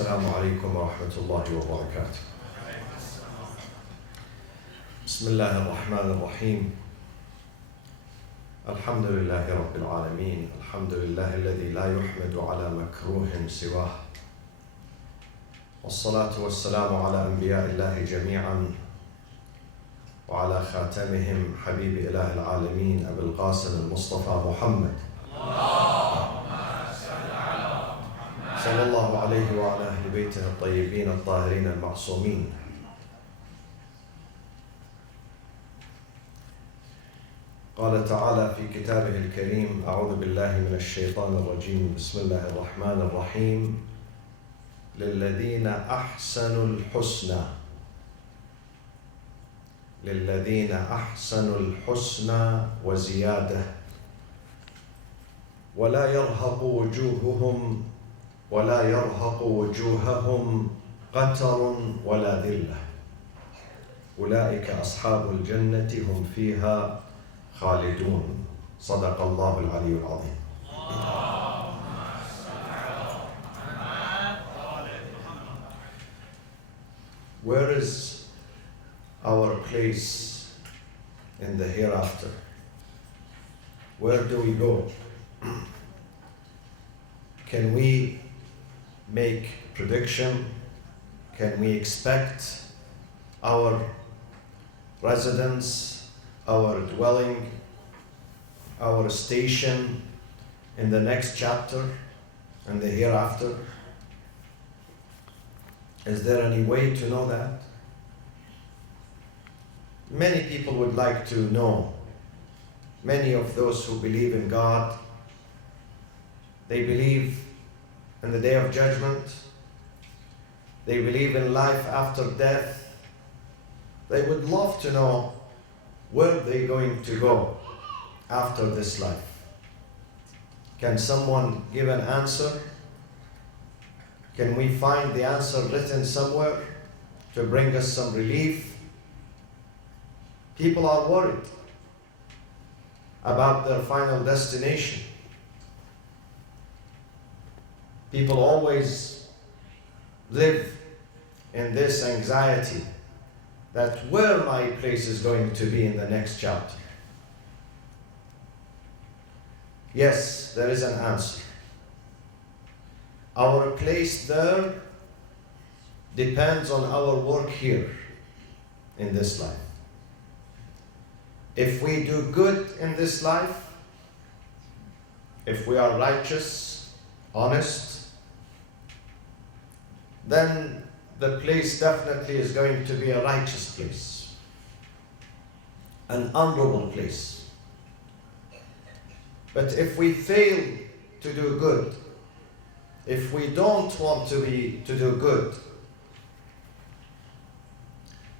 السلام عليكم ورحمة الله وبركاته. بسم الله الرحمن الرحيم. الحمد لله رب العالمين. الحمد لله الذي لا يحمد على مكروه سواه. والصلاة والسلام على أنبياء الله جميعا وعلى خاتمهم حبيب إله العالمين أبي القاسم المصطفى محمد صلى الله عليه وعلى أهل بيته الطيبين الطاهرين المعصومين. قال تعالى في كتابه الكريم: أعوذ بالله من الشيطان الرجيم. بسم الله الرحمن الرحيم. للذين أحسنوا الحسنى، للذين أحسنوا الحسنى وزيادة ولا يرهق وجوههم قتر ولا ذلة أولئك أصحاب الجنة هم فيها خالدون. صدق الله العلي العظيم. Where is our place in the hereafter? Where do we go? Can we make prediction? Can we expect our residence, our dwelling, our station in the next chapter and the hereafter? Is there any way to know that? Many people would like to know. Many of those who believe in God, they believe in the day of judgment. They believe in life after death. They would love to know where they're going to go after this life. Can someone give an answer? Can we find the answer written somewhere to bring us some relief? People are worried about their final destination. People always live in this anxiety that where my place is going to be in the next chapter. Yes, there is an answer. Our place there depends on our work here in this life. If we do good in this life, if we are righteous, honest, then the place definitely is going to be a righteous place, an honorable place. But if we fail to do good, if we don't want to do good,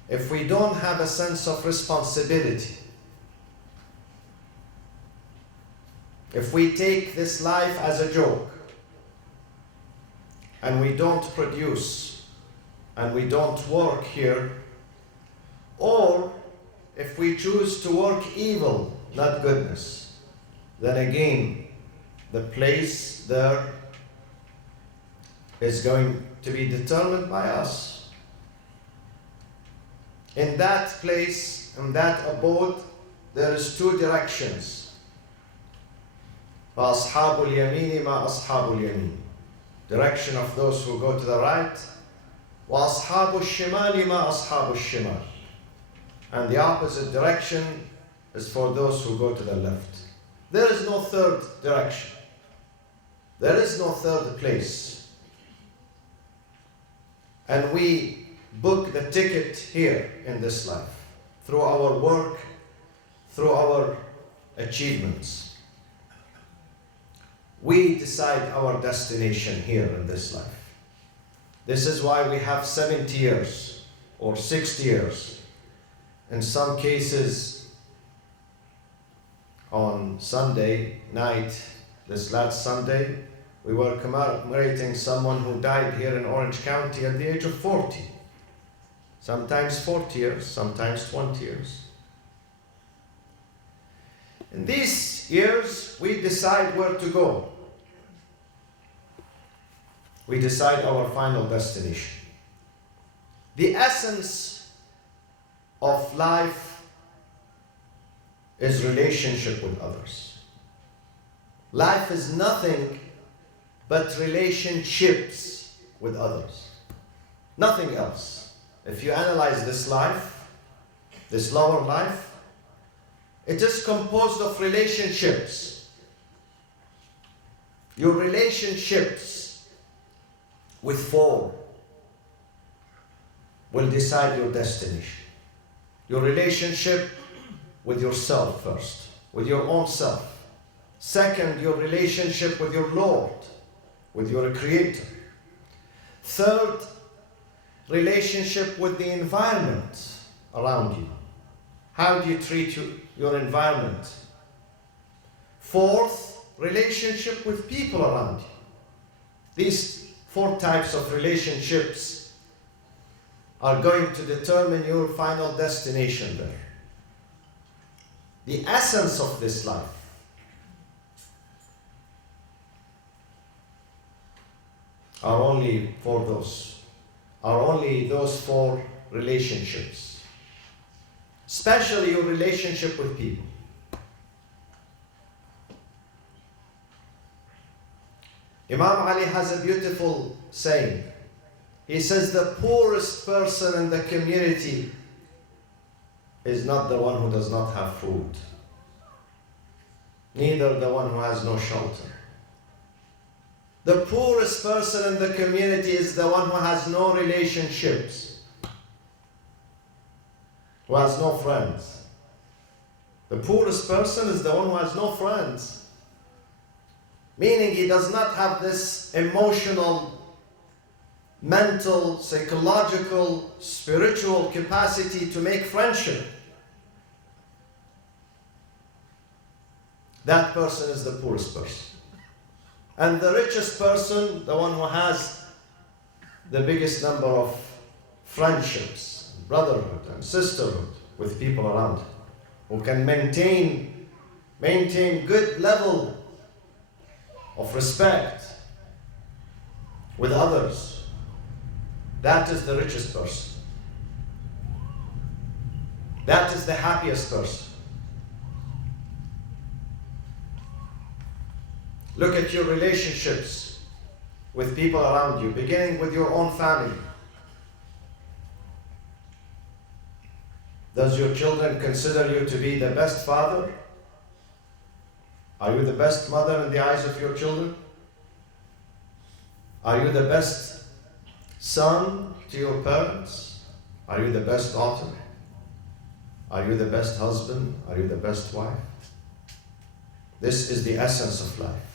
if we don't have a sense of responsibility, if we take this life as a joke, and we don't produce, and we don't work here, or if we choose to work evil, not goodness, then again, the place there is going to be determined by us. In that place, in that abode, there is two directions. فَأَصْحَابُ الْيَمِينِ مَا أَصْحَابُ الْيَمِينِ. Direction of those who go to the right. وَأَصْحَابُ الشِّمَالِ مَا أَصْحَابُ الشِّمَالِ. And the opposite direction is for those who go to the left. There is no third direction. There is no third place. And we book the ticket here in this life through our work, through our achievements. We decide our destination here in this life. This is why we have 70 years or 60 years. In some cases, on Sunday night, this last Sunday, we were commemorating someone who died here in Orange County at the age of 40. Sometimes 40 years, sometimes 20 years. In these years, we decide where to go. we decide our final destination. The essence of life is relationship with others. Life is nothing but relationships with others. Nothing else. If you analyze this life, this lower life, it is composed of relationships. Your relationships with four will decide your destination. Your relationship with yourself first, with your own self. Second, your relationship with your Lord, with your Creator. Third, relationship with the environment around you. How do you treat your environment? Fourth, relationship with people around you. These four types of relationships are going to determine your final destination there. The essence of this life are only those four relationships, especially your relationship with people. Imam Ali has a beautiful saying. He says, the poorest person in the community is not the one who does not have food, neither the one who has no shelter. The poorest person in the community is the one who has no relationships, who has no friends. The poorest person is the one who has no friends, meaning he does not have this emotional, mental, psychological, spiritual capacity to make friendship. That person is the poorest person. And the richest person, the one who has the biggest number of friendships, brotherhood and sisterhood with people around him, who can maintain good level of respect with others. That is the richest person. That is the happiest person. Look at your relationships with people around you, beginning with your own family. Does your children consider you to be the best father? Are you the best mother in the eyes of your children? Are you the best son to your parents? Are you the best daughter? Are you the best husband? Are you the best wife? This is the essence of life.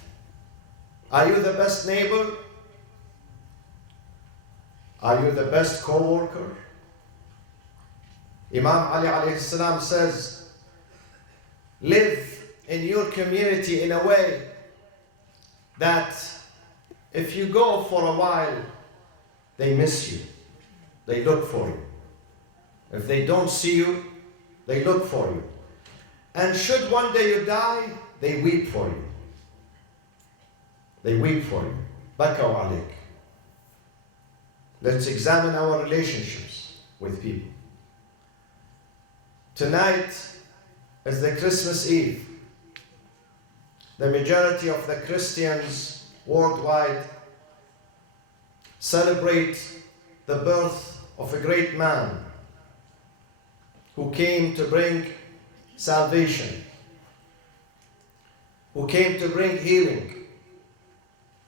Are you the best neighbor? Are you the best co-worker? Imam Ali alayhi salam says, live in your community in a way that if you go for a while, they miss you. They look for you. If they don't see you, they look for you. And should one day you die, they weep for you. They weep for you. Bakaw alik. Let's examine our relationships with people. Tonight is the Christmas Eve. The majority of the Christians worldwide celebrate the birth of a great man who came to bring salvation, who came to bring healing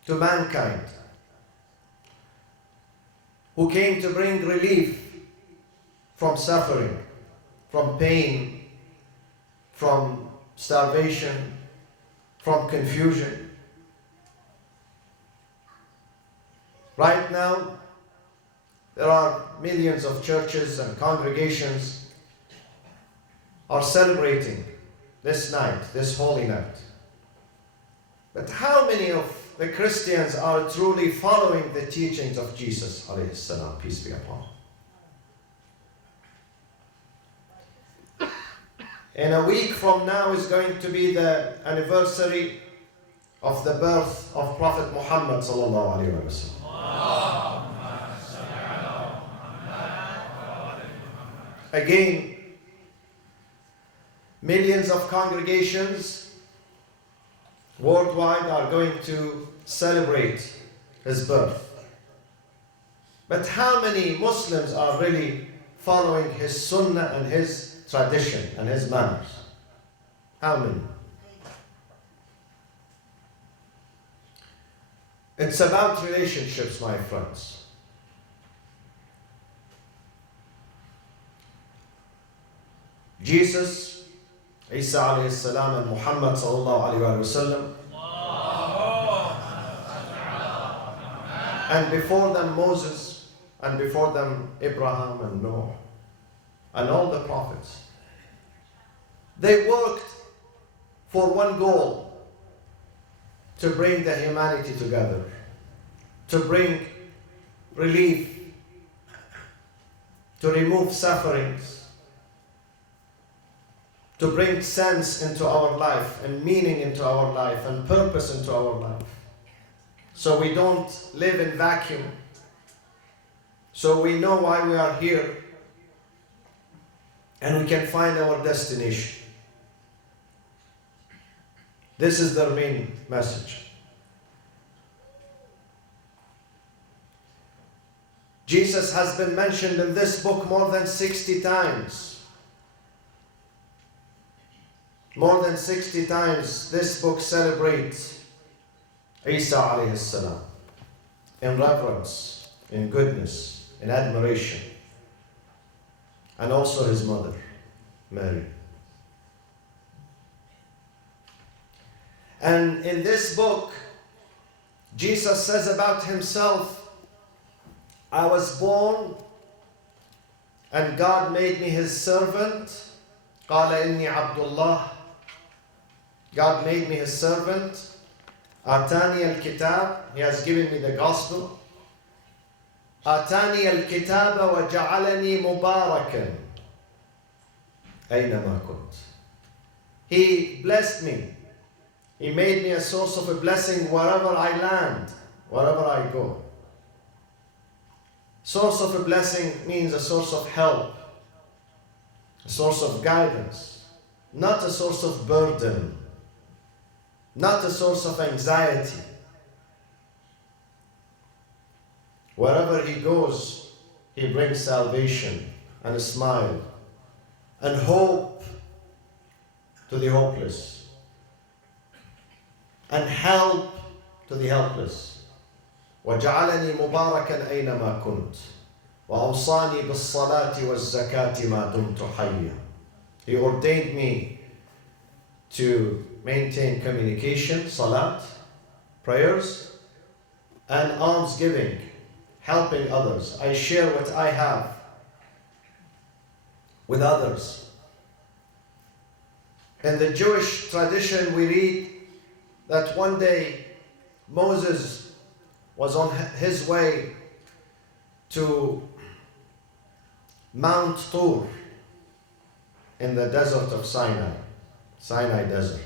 to mankind, who came to bring relief from suffering, from pain, from starvation, from confusion. Right now, there are millions of churches and congregations are celebrating this night, this holy night. But how many of the Christians are truly following the teachings of Jesus, alayhi salam, peace be upon him? In a week from now is going to be the anniversary of the birth of Prophet Muhammad sallallahu alaihi wasallam. Again, millions of congregations worldwide are going to celebrate his birth. But how many Muslims are really following his sunnah and his tradition and his manners? How many? It's about relationships, my friends. Jesus, Isa alayhi salam, and Muhammad sallallahu alayhi wa sallam, and before them Moses, and before them Abraham and Noah, and all the prophets. They worked for one goal: to bring the humanity together, to bring relief, to remove sufferings, to bring sense into our life and meaning into our life and purpose into our life. So we don't live in vacuum. So we know why we are here and we can find our destination. This is their main message. Jesus has been mentioned in this book more than 60 times. More than 60 times this book celebrates Isa alayhi salam in reverence, in goodness, in admiration, and also his mother, Mary. And in this book, Jesus says about himself, I was born and God made me his servant. قال إني عبد الله. God made me his servant. Atani al-kitab. He has given me the gospel. Atani al-kitab wa ja'alani mubarakan. Aynama kunt. He blessed me. He made me a source of a blessing wherever I land, wherever I go. Source of a blessing means a source of help, a source of guidance, not a source of burden, not a source of anxiety. Wherever he goes, he brings salvation and a smile and hope to the hopeless and help to the helpless. وَجَعَلَنِي مُبَارَكًا أَيْنَمَا كُنْتُ وَأَوْصَانِي بِالصَّلَاةِ وَالزَّكَاةِ مَا دُمْتُ حَيًّا. He ordained me to maintain communication, salat, prayers, and almsgiving, helping others. I share what I have with others. In the Jewish tradition, we read that one day Moses was on his way to Mount Tur in the desert of Sinai Desert,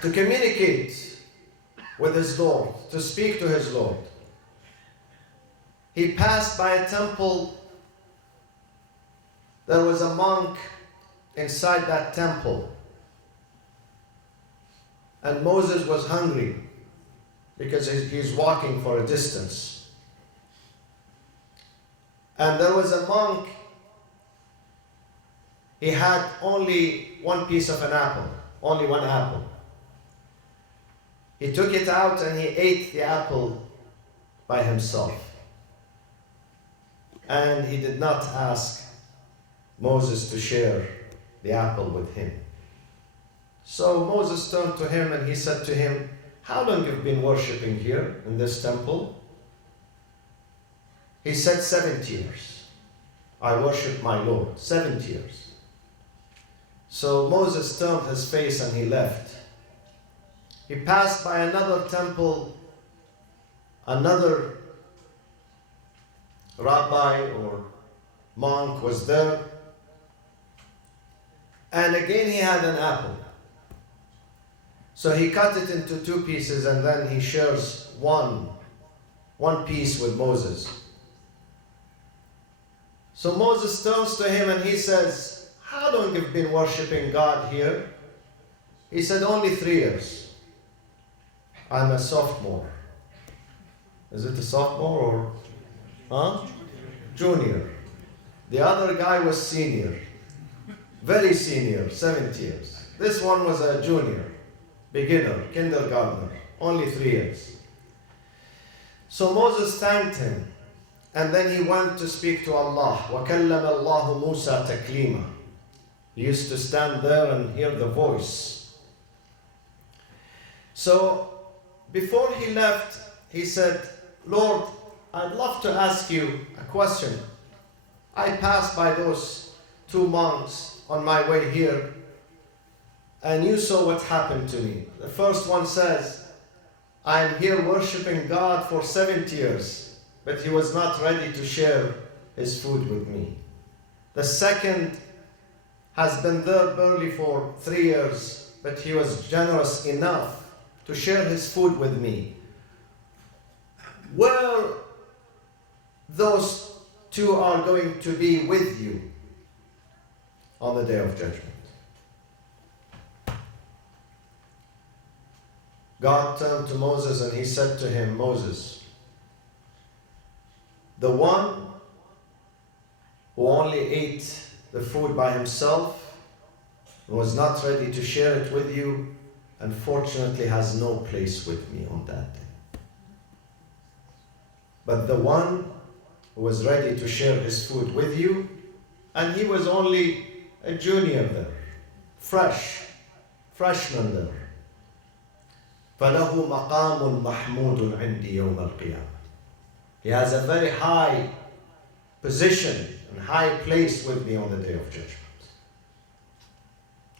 to communicate with his Lord, to speak to his Lord. He passed by a temple. There was a monk inside that temple. And Moses was hungry because he's walking for a distance. And there was a monk. He had only one piece of an apple, only one apple. He took it out and he ate the apple by himself. And he did not ask Moses to share the apple with him. So Moses turned to him and he said to him, how long have you been worshipping here in this temple? He said, 70 years. I worship my Lord, 70 years. So Moses turned his face and he left. He passed by another temple. Another rabbi or monk was there. And again he had an apple. So he cut it into 2 pieces and then he shares one piece with Moses. So Moses turns to him and he says, how long have you been worshipping God here? He said, only 3 years. I'm a sophomore. Is it a sophomore or junior? The other guy was senior. Very senior, 70 years. This one was a junior, beginner, kindergartner, only 3 years. So Moses thanked him, and then he went to speak to Allah. وَكَلَّمَ اللَّهُ مُوسَى تَكْلِيمًا. He used to stand there and hear the voice. So before he left, he said, Lord, I'd love to ask you a question. I passed by those 2 monks on my way here, and you saw what happened to me. The first one says, I'm here worshiping God for 70 years, but he was not ready to share his food with me. The second has been there barely for 3 years, but he was generous enough to share his food with me. Where those 2 are going to be with you on the day of judgment. God turned to Moses and he said to him, Moses, the one who only ate the food by himself and was not ready to share it with you, unfortunately has no place with me on that day. But the one who was ready to share his food with you, and he was only a junior there, freshman there. فَلَهُ مَقَامٌ مَحْمُودٌ عِنْدِي يَوْمَ الْقِيَامَةِ. He has a very high position and high place with me on the day of judgment.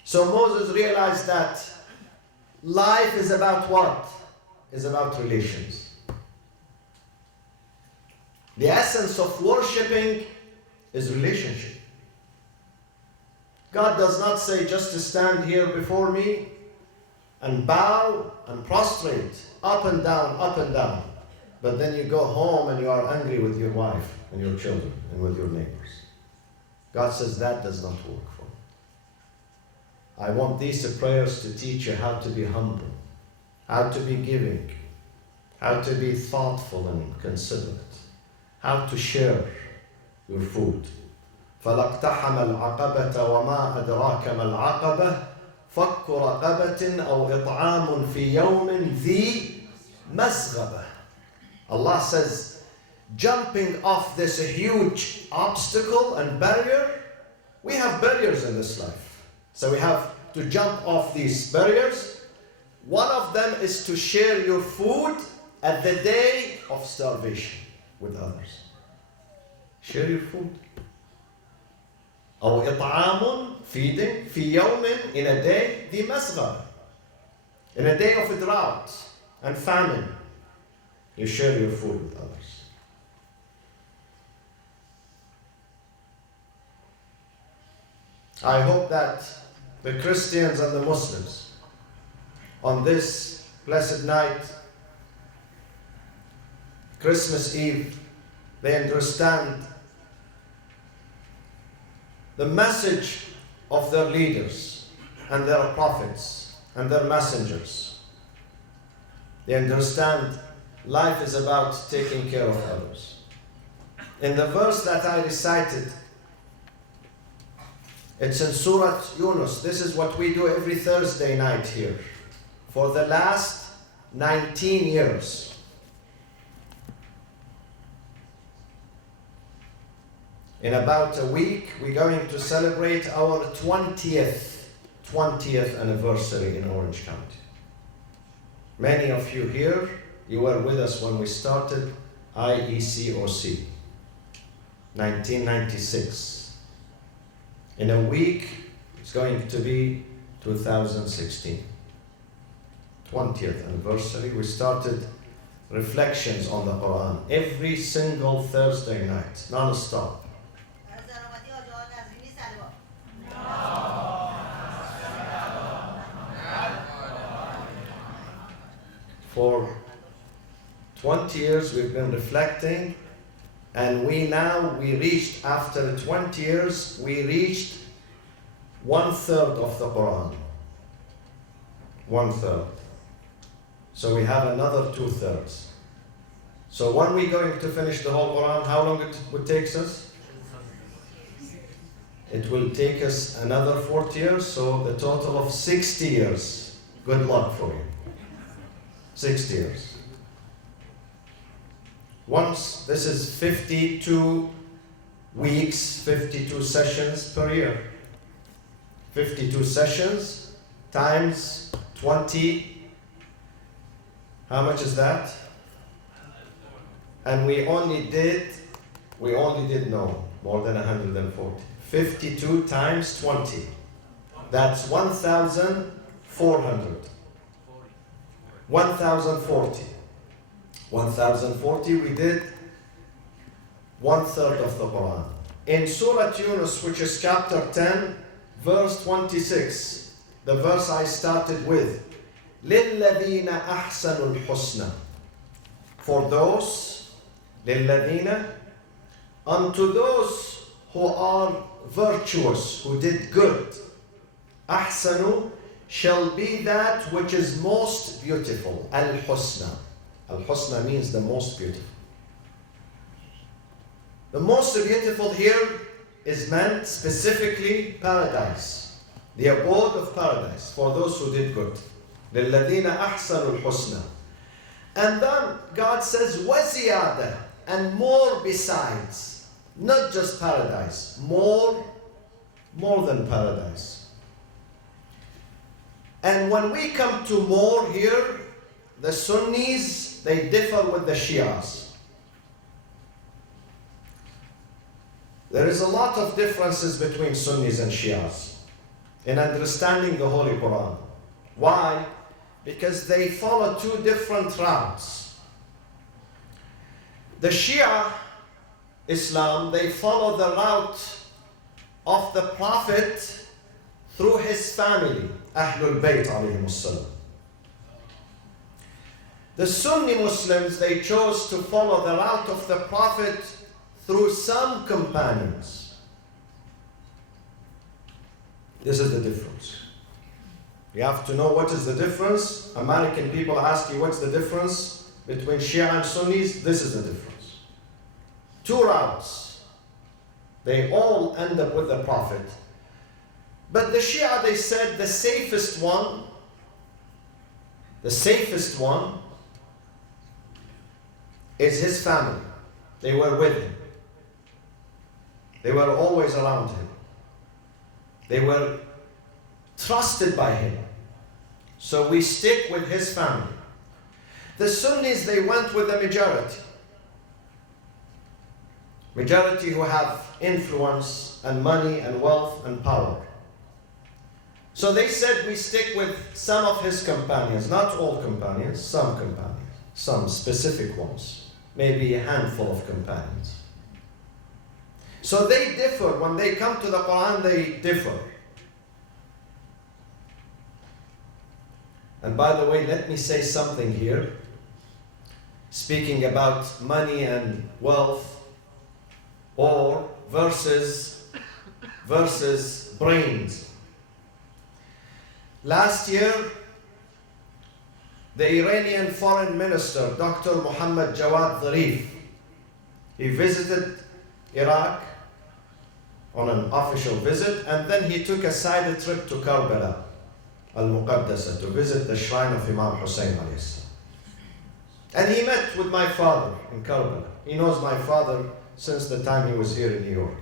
So Moses realized that life is about what? Is about relations. The essence of worshipping is relationship. God does not say just to stand here before me and bow and prostrate up and down, but then you go home and you are angry with your wife and your children and with your neighbors. God says that does not work for me. I want these prayers to teach you how to be humble, how to be giving, how to be thoughtful and considerate, how to share your food. فَلَقْتَحَمَ الْعَقَبَةَ وَمَا أَدْرَاكَ مَا الْعَقَبَةِ فَكُّ رَقَبَةٍ أَوْ إِطْعَامٌ فِي يَوْمٍ ذِي مَسْغَبَةٍ. Allah says, jumping off this huge obstacle and barrier, we have barriers in this life. So we have to jump off these barriers. One of them is to share your food at the day of starvation with others. Share your food. أو إطعام, feeding, في يوم, in a day, ذي مسغبة. In a day of drought and famine, you share your food with others. I hope that the Christians and the Muslims on this blessed night, Christmas Eve, they understand the message of their leaders and their prophets and their messengers. They understand life is about taking care of others. In the verse that I recited, it's in Surat Younis. This is what we do every Thursday night here for the last 19 years. In about a week, we're going to celebrate our 20th anniversary in Orange County. Many of you here, you were with us when we started IECOC, 1996. In a week, it's going to be 2016. 20th anniversary. We started reflections on the Quran every single Thursday night, non-stop. For 20 years we've been reflecting, and we reached, after 20 years, we reached 1/3 of the Quran. 1/3. So we have another 2/3. So when we're going to finish the whole Quran, how long it would take us? It will take us another 40 years, so the total of 60 years. Good luck for you. 60 years. Once, this is 52 weeks, 52 sessions per year. 52 sessions times 20. How much is that? And we only did no, more than 140. 52 times 20. That's 1,400. 1,040. 1,040, we did 1/3 of the Quran. In Surat Younis, which is chapter 10, verse 26, the verse I started with, لِلَّذِينَ أَحْسَنُوا الْحُسْنَى. For those, لِلَّذِينَ, unto those who are virtuous, who did good, أحسنوا, shall be that which is most beautiful, al-husna. Al-husna means the most beautiful. The most beautiful here is meant specifically paradise, the abode of paradise, for those who did good. لِلَّذِينَ أَحْسَنُوا الْحُسْنَى. And then God says, وَزِيَادَةً, and more besides. Not just paradise, more than paradise. And when we come to more here, the Sunnis, they differ with the Shias. There is a lot of differences between Sunnis and Shias in understanding the Holy Quran. Why? Because they follow two different routes. The Shia Islam, they follow the route of the Prophet through his family, Ahlul Bayt alayhim as-salam. The Sunni Muslims, they chose to follow the route of the Prophet through some companions. This is the difference. You have to know what is the difference. American people ask you what's the difference between Shia and Sunnis. This is the difference. Two routes. They all end up with the Prophet. But the Shia, they said the safest one is his family. They were with him. They were always around him. They were trusted by him. So we stick with his family. The Sunnis, they went with the majority. Majority who have influence and money and wealth and power. So they said we stick with some of his companions, not all companions, some companions, some specific ones. Maybe a handful of companions. So they differ. When they come to the Quran, they differ. And by the way, let me say something here. Speaking about money and wealth, or versus brains. Last year, the Iranian foreign minister, Dr. Muhammad Jawad Zarif, he visited Iraq on an official visit, and then he took a side trip to Karbala, Al-Muqaddasa, to visit the shrine of Imam Hussein alayhi salam. And he met with my father in Karbala. He knows my father since the time he was here in New York.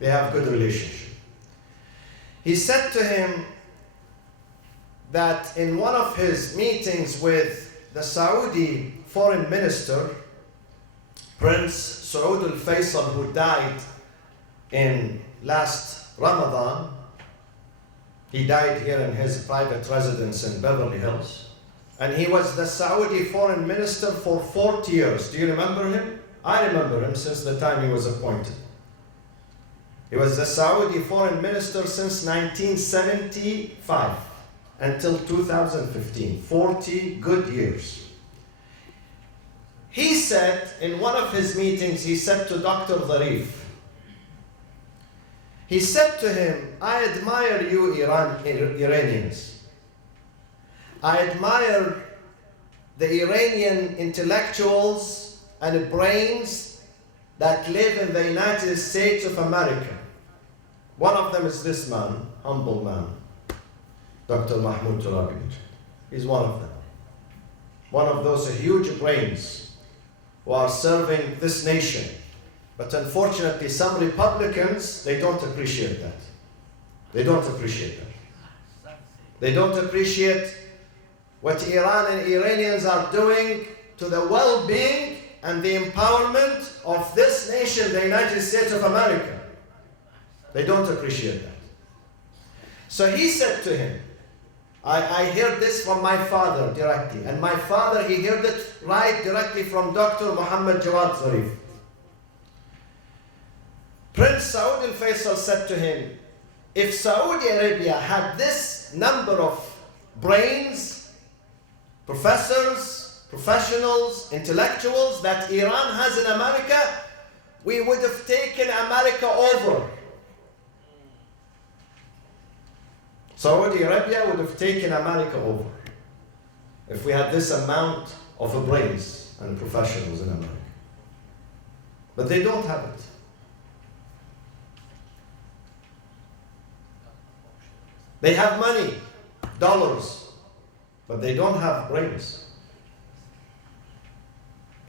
They have good relationship. He said to him that in one of his meetings with the Saudi foreign minister, Prince Saud al-Faisal, who died in last Ramadan, he died here in his private residence in Beverly Hills. And he was the Saudi foreign minister for 40 years. Do you remember him? I remember him since the time he was appointed. He was the Saudi foreign minister since 1975. until 2015, 40 good years. He said in one of his meetings, he said to Dr. Zarif, he said to him, I admire you Iranians. I admire the Iranian intellectuals and brains that live in the United States of America. One of them is this man, humble man, Dr. Mahmoud Turabi. He's one of them. One of those huge brains who are serving this nation. But unfortunately, some Republicans, they don't appreciate that. They don't appreciate that. They don't appreciate what Iran and Iranians are doing to the well-being and the empowerment of this nation, the United States of America. They don't appreciate that. So he said to him, I heard this from my father directly, and my father, he heard it right directly from Dr. Muhammad Jawad Zarif. Prince Saud al-Faisal said to him, if Saudi Arabia had this number of brains, professors, professionals, intellectuals that Iran has in America, we would have taken America over. Saudi Arabia would have taken America over if we had this amount of brains and professionals in America. But they don't have it. They have money, dollars, but they don't have brains.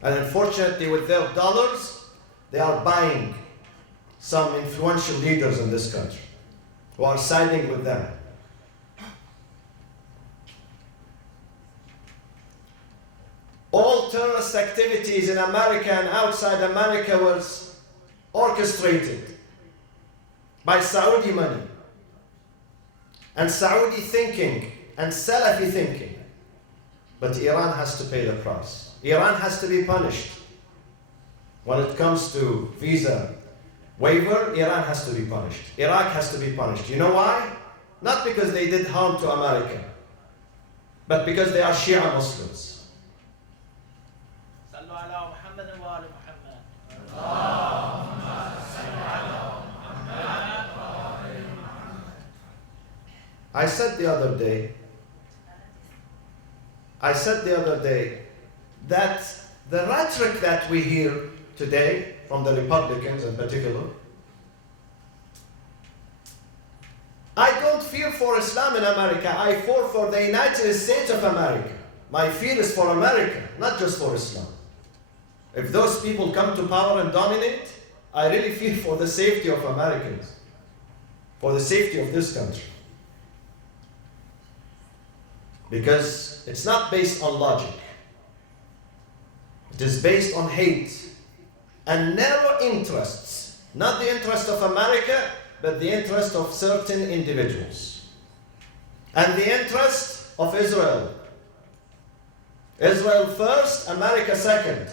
And unfortunately, with their dollars, they are buying some influential leaders in this country who are siding with them. All terrorist activities in America and outside America was orchestrated by Saudi money and Saudi thinking and Salafi thinking. But Iran has to pay the price. Iran has to be punished. When it comes to visa waiver, Iran has to be punished. Iraq has to be punished. You know why? Not because they did harm to America, but because they are Shia Muslims. I said the other day that the rhetoric that we hear today from the Republicans in particular, I don't fear for Islam in America, I fear for the United States of America. My fear is for America, not just for Islam. If those people come to power and dominate, I really fear for the safety of Americans, for the safety of this country. Because it's not based on logic. It is based on hate and narrow interests. Not the interest of America, but the interest of certain individuals. And the interest of Israel. Israel first, America second.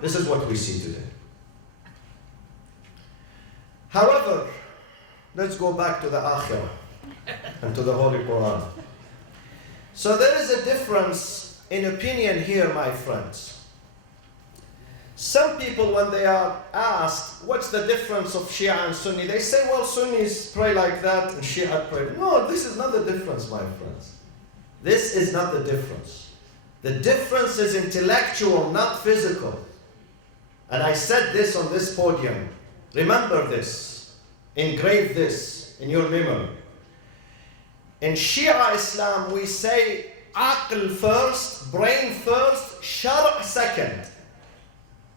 This is what we see today. However, let's go back to the Akhirah and to the Holy Quran. So there is a difference in opinion here, my friends. Some people, when they are asked, what's the difference of Shia and Sunni? They say, well, Sunnis pray like that and Shia pray. No, this is not the difference, my friends. This is not the difference. The difference is intellectual, not physical. And I said this on this podium. Remember this. Engrave this in your memory. In Shia Islam, we say aql first, brain first, shar' second,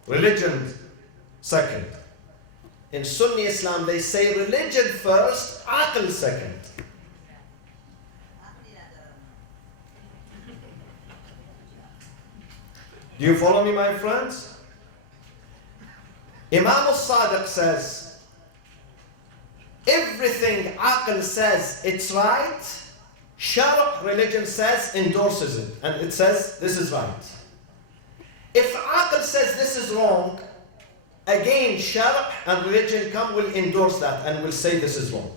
religion second. In Sunni Islam, they say religion first, aql second. Do you follow me, my friends? Imam al-Sadiq says, everything aql says it's right, shar' religion says endorses it, and it says this is right. If aql says this is wrong, again shar' and religion will endorse that and will say this is wrong.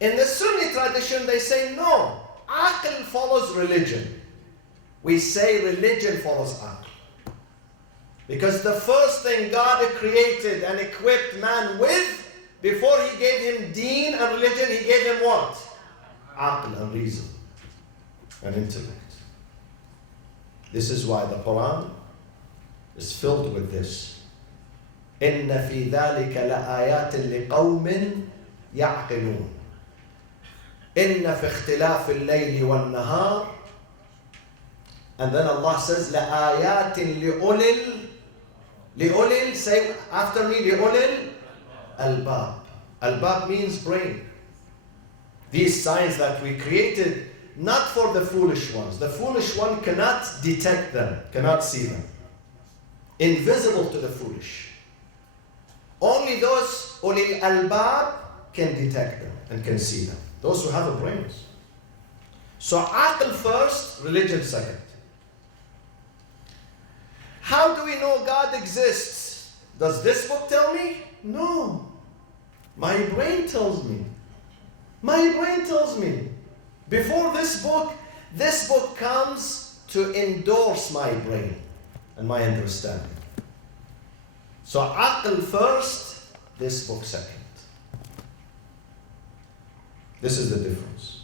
In the Sunni tradition, they say no. Aql follows religion. We say religion follows aql. Because the first thing God created and equipped man with, before he gave him deen and religion, he gave him what? Aql and reason and intellect. This is why the Quran is filled with this. إِنَّ فِي ذَلِكَ لَآيَاتٍ لِقَوْمٍ يَعْقِلُونَ إِنَّ فِي اخْتِلَافِ اللَّيْلِ وَالنَّهَارِ. And then Allah says لَآيَاتٍ لِأُولِي say after me, لِأُولِي الْبَابِ. Al-Bab means brain. These signs that we created, not for the foolish ones. The foolish one cannot detect them, cannot see them. Invisible to the foolish. Only those ulil albab can detect them and can see them. Those who have the brains. So aql first, religion second. How do we know God exists? Does this book tell me? No. My brain tells me. My brain tells me. Before this book comes to endorse my brain and my understanding. So aql first, this book second. This is the difference.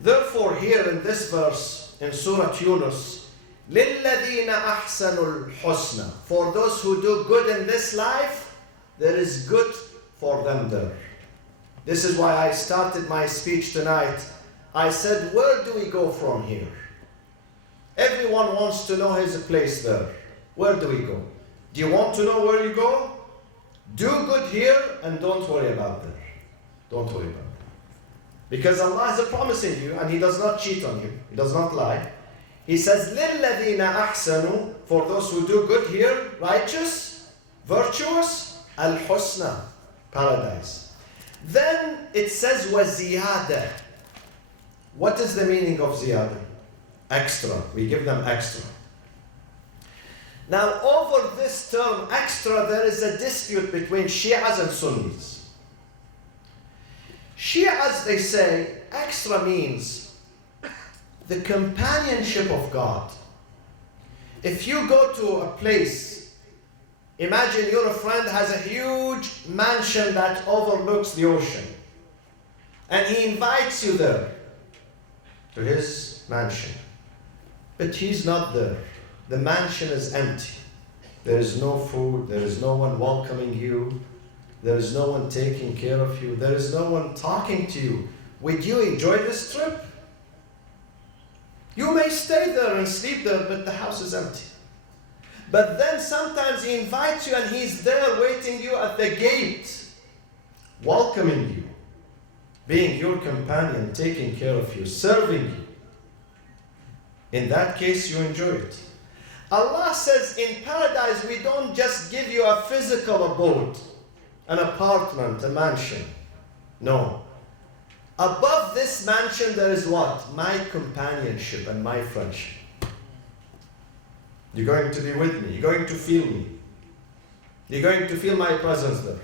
Therefore, here in this verse, in Surat Younis, لِلَّذِينَ أَحْسَنُوا الْحُسْنَى. For those who do good in this life, there is good for them there. This is why I started my speech tonight. I said, where do we go from here? Everyone wants to know his place there. Where do we go? Do you want to know where you go? Do good here and don't worry about that. Don't worry about it. Because Allah is promising you and He does not cheat on you. He does not lie. He says, لِلَّذِينَ أَحْسَنُوا. For those who do good here, righteous, virtuous, al-husna, paradise. Then it says, وَزِيَادَةً. What is the meaning of ziyada? Extra. We give them extra. Now, over this term extra, there is a dispute between Shias and Sunnis. Shias, they say, extra means the companionship of God. If you go to a place, imagine your friend has a huge mansion that overlooks the ocean, and he invites you there to his mansion, but he's not there. The mansion is empty. There is no food. There is no one welcoming you. There is no one taking care of you. There is no one talking to you. Would you enjoy this trip? You may stay there and sleep there, but the house is empty. But then sometimes he invites you and he's there waiting you at the gate, welcoming you, being your companion, taking care of you, serving you. In that case, you enjoy it. Allah says in paradise, we don't just give you a physical abode, an apartment, a mansion. No. Above this mansion, there is what? My companionship and my friendship. You're going to be with me. You're going to feel me. You're going to feel my presence there.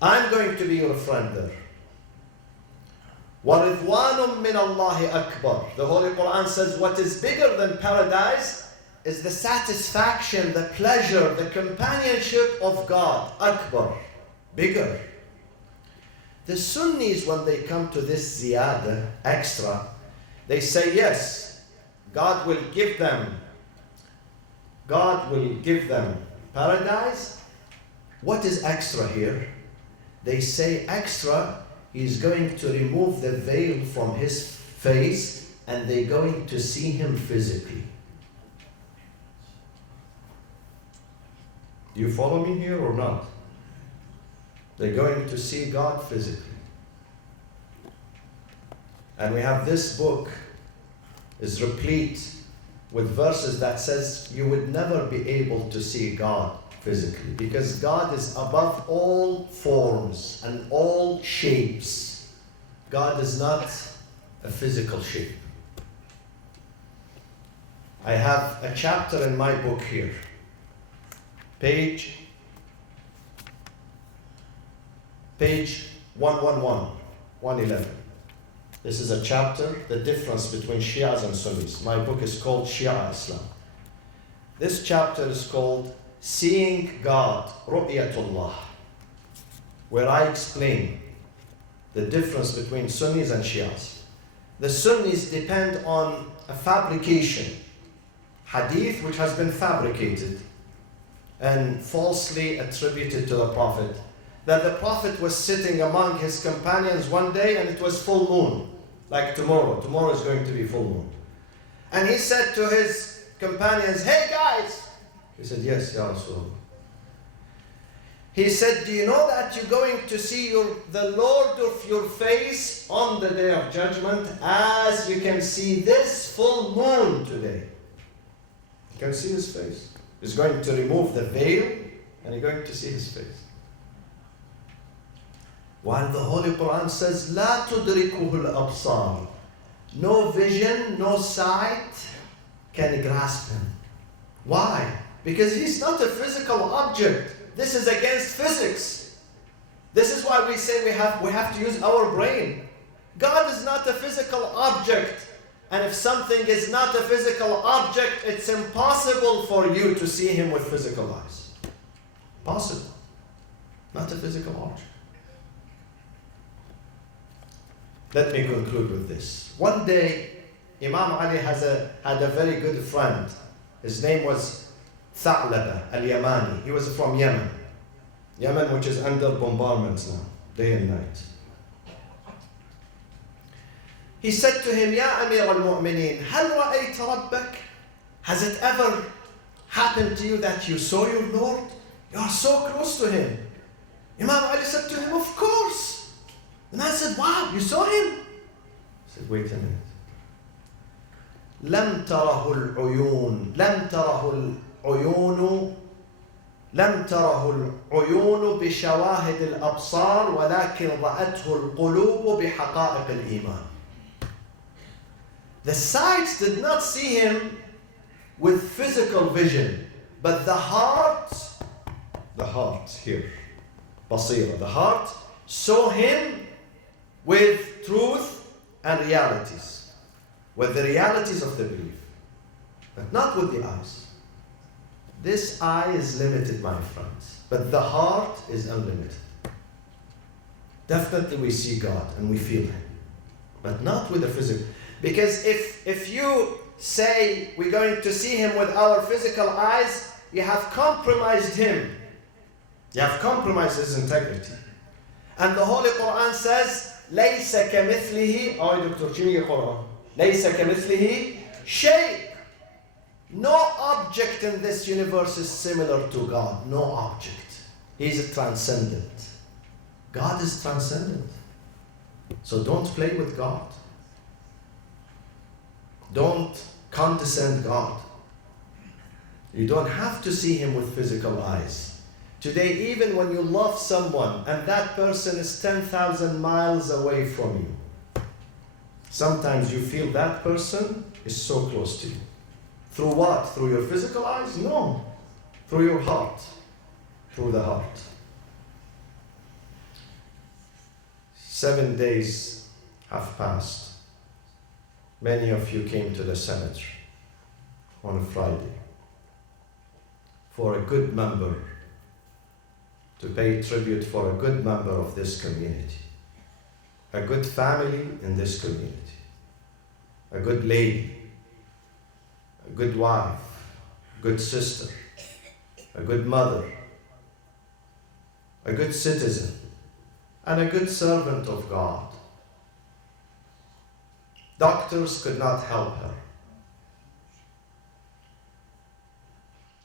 I'm going to be your friend there. وَرِضْوَانٌ مِّنَ اللَّهِ أَكْبَرُ. The Holy Quran says what is bigger than paradise is the satisfaction, the pleasure, the companionship of God. Akbar. Bigger. The Sunnis, when they come to this ziyada, extra, they say yes, God will give them paradise. What is extra here? They say extra, He's going to remove the veil from his face and they're going to see him physically. Do you follow me here or not? They're going to see God physically. And we have this book is replete with verses that says you would never be able to see God physically, because God is above all forms and all shapes. God is not a physical shape. I have a chapter in my book here. Page 111, 111. This is a chapter, the difference between Shias and Sunnis. My book is called Shia Islam. This chapter is called Seeing God, Ru'yatullah, where I explain the difference between Sunnis and Shias. The Sunnis depend on a fabrication, hadith which has been fabricated and falsely attributed to the Prophet, that the Prophet was sitting among his companions one day and it was full moon, like tomorrow is going to be full moon. And he said to his companions, "Hey guys!" He said, "Yes, Ya Rasulullah." He said, "Do you know that you're going to see the Lord of your face on the day of judgment as you can see this full moon today?" You can see his face. He's going to remove the veil and you're going to see his face. While the Holy Quran says, "La tudrikuhu al-absar," no vision, no sight can grasp him. Why? Because he's not a physical object. This is against physics. This is why we say we have to use our brain. God is not a physical object. And if something is not a physical object, it's impossible for you to see him with physical eyes. Possible. Not a physical object. Let me conclude with this. One day, Imam Ali had a very good friend. His name was Tha'laba al-Yamani. He was from Yemen. Yemen, which is under bombardments now, day and night. He said to him, "Ya Amir al-Mu'mineen, hal ra'ayta rabbak?" Has it ever happened to you that you saw your Lord? You are so close to him. Imam Ali said to him, "Of course." The man said, "Wow, you saw him?" He said, "Wait a minute. لم تره العيون بشواهد الأبصار ولكن رأته القلوب بحقائق الإيمان." The sight did not see him with physical vision, but the heart here, basira, the heart saw him with truth and realities, with the realities of the belief, but not with the eyes. This eye is limited, my friends, but the heart is unlimited. Definitely we see God and we feel him, but not with the physical. Because if you say we're going to see him with our physical eyes, you have compromised him. You have compromised his integrity. And the Holy Quran says, لَيْسَ كَمِثْلِهِ لَيْسَ كَمِثْلِهِ شَيْءٍ. No object in this universe is similar to God. No object. He is transcendent. God is transcendent. So don't play with God. Don't condescend God. You don't have to see him with physical eyes. Today, even when you love someone and that person is 10,000 miles away from you, sometimes you feel that person is so close to you. Through what? Through your physical eyes? No. Through your heart. Through the heart. 7 days have passed. Many of you came to the cemetery on a Friday for a good member, to pay tribute for a good member of this community, a good family in this community, a good lady, a good wife, a good sister, a good mother, a good citizen, and a good servant of God. Doctors could not help her,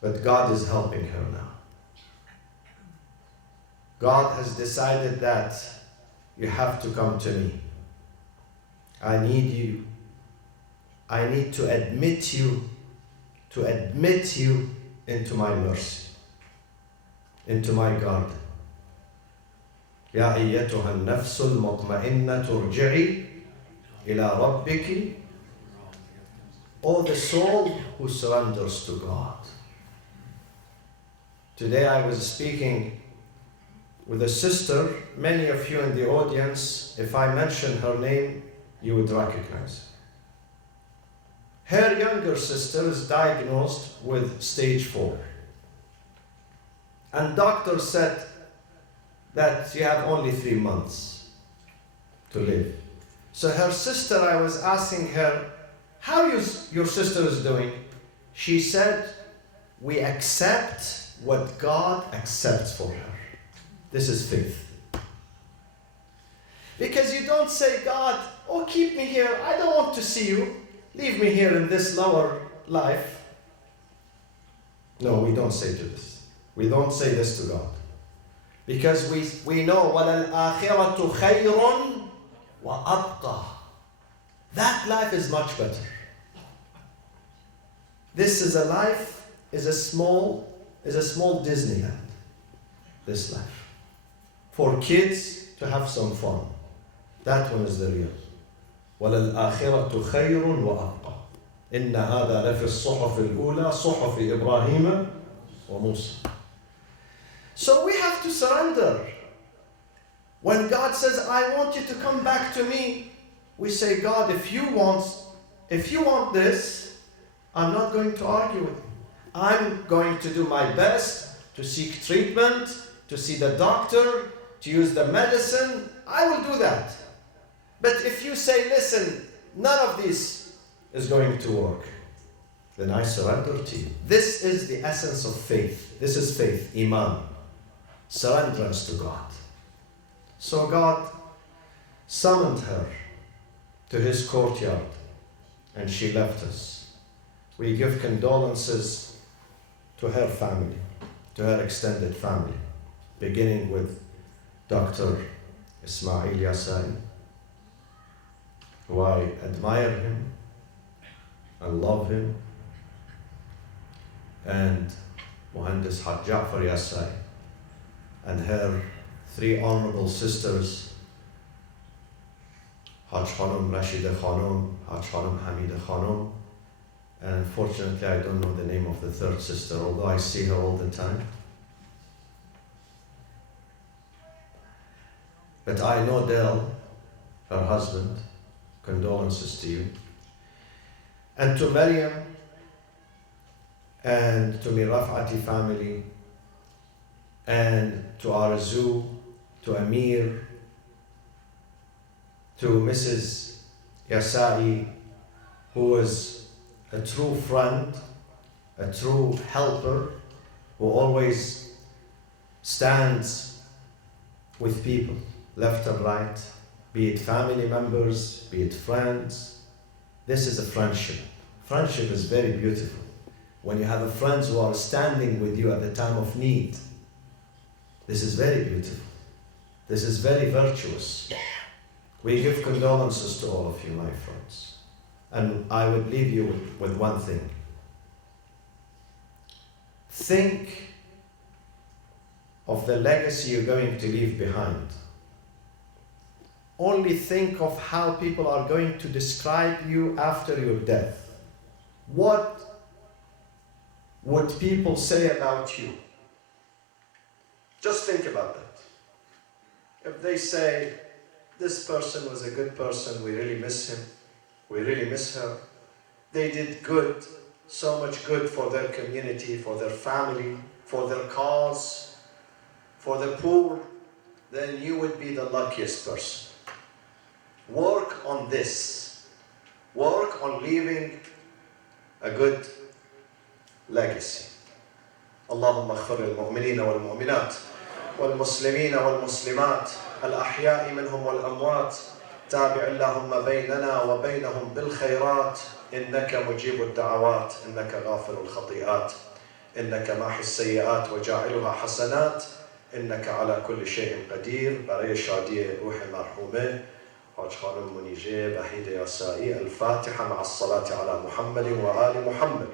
but God is helping her now. God has decided that you have to come to me. I need you. I need to admit you into my mercy, into my garden. يا أيتها النفس المطمئنة ارجعي إلى ربك. O the soul who surrenders to God. Today I was speaking with a sister. Many of you in the audience, if I mention her name, you would recognize her. Her younger sister is diagnosed with stage 4. And doctor said that you have only 3 months to live. So her sister, I was asking her, how your sister is doing? She said, we accept what God accepts for her. This is faith. Because you don't say, God, oh, keep me here. I don't want to see you. Leave me here in this lower life. No, we don't say to this. We don't say this to God. Because we know, وَلَلْآخِرَةُ خَيْرٌ وَأَبْقَى. That life is much better. This is a life, is a small Disneyland. This life. For kids to have some fun. That one is the real. وَلَلْآخِرَةُ خَيْرٌ وَأَبْقَى. إِنَّ هَذَا لَفِي الصُّحُفِ الْأُولَى صُحُفِ إِبْرَاهِيمَ وَمُوسَى. So we have to surrender. When God says, I want you to come back to me, we say, God, if you want this, I'm not going to argue with you. I'm going to do my best to seek treatment, to see the doctor, to use the medicine. I will do that. But if you say, listen, none of this is going to work, then I surrender to you. This is the essence of faith. This is faith, Imam. Surrenderance to God. So God summoned her to his courtyard and she left us. We give condolences to her family, to her extended family, beginning with Dr. Ismail Yasai, who I admire him and love him, and Muhandis Haj Ja'far Yasai, and her 3 honorable sisters, Haj Khanum Rashida Khanum, Haj Khanum Hamida Khanum, and unfortunately I don't know the name of the 3rd sister, although I see her all the time. But I know Del, her husband. Condolences to you. And to Maryam and to Mirafati family and to Arzu, to Amir, to Mrs. Yasai, who was a true friend, a true helper, who always stands with people, left and right, be it family members, be it friends. This is a friendship. Friendship is very beautiful. When you have friends who are standing with you at the time of need, this is very beautiful. This is very virtuous. We give condolences to all of you, my friends. And I would leave you with one thing. Think of the legacy you're going to leave behind. Only think of how people are going to describe you after your death. What would people say about you? Just think about that. If they say, this person was a good person, we really miss him, we really miss her, they did good, so much good for their community, for their family, for their cause, for the poor, then you would be the luckiest person. Work on this. Work on leaving a good legacy. اللهم اغفر للمؤمنين والمؤمنات والمسلمين والمسلمات الأحياء منهم والأموات تابع اللهم بيننا وبينهم بالخيرات إنك مجيب الدعوات إنك غافر الخطيئات إنك ماحي السيئات وجاعلها حسنات إنك على كل شيء قدير. برای شادی روح مرحومه حاج خانم منیژه وحید یاسایی، الفاتحة مع الصلاة على محمد وآل محمد.